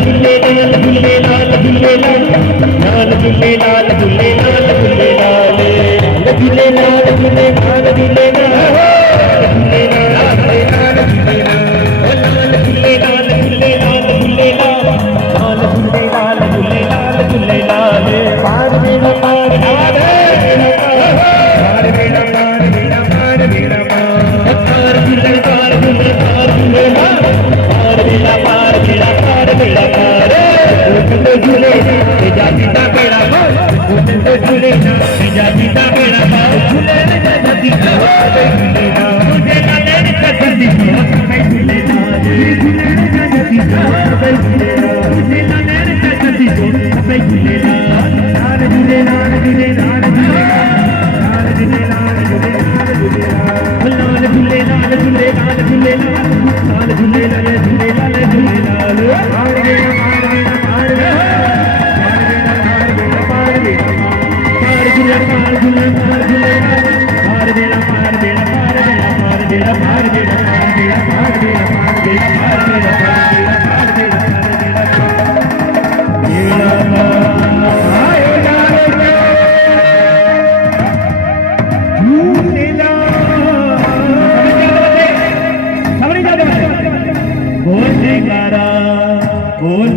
झूले लाल झूले लाल झूले लाल झूले लाल झूले लाल झूले लाल झूले लाल झूले लाल झूले लाल झूले लाल झूले लाल झूले लाल झूले लाल झूले लाल झूले लाल झूले लाल पार बेड़ा पार पार बेड़ा पार बेड़ा पार बेड़ा पार झूले पार झूले पार झूले पार बेड़ा पार बेड़ा पार बेड़ा पार झूले झूले जाती दा बेड़ा पार झूले झूले जाती दा बेड़ा पार झूले जाती दा झूले ना मुझे ना ले जाती दा झूले ना झूले जाती दा झूले ना मुझे ना ले जाती दा झूले ना लाल झूले लाल झूले लाल झूले लाल झूले लाल झूले लाल झूले लाल झूले लाल झूले लाल झूले लाल झूले लाल झूले लाल पार बेड़ा पार बेड़ा पार बेड़ा पार बेड़ा पार झूले पार झूले पार झूले पार बेड़ा पार बेड़ा पार बेड़ा पार बेड़ा पार बेड़ा पार बेड़ा पार बेड़ा पार बेड़ा पार बेड़ा पार बेड़ा पार बेड़ा बोल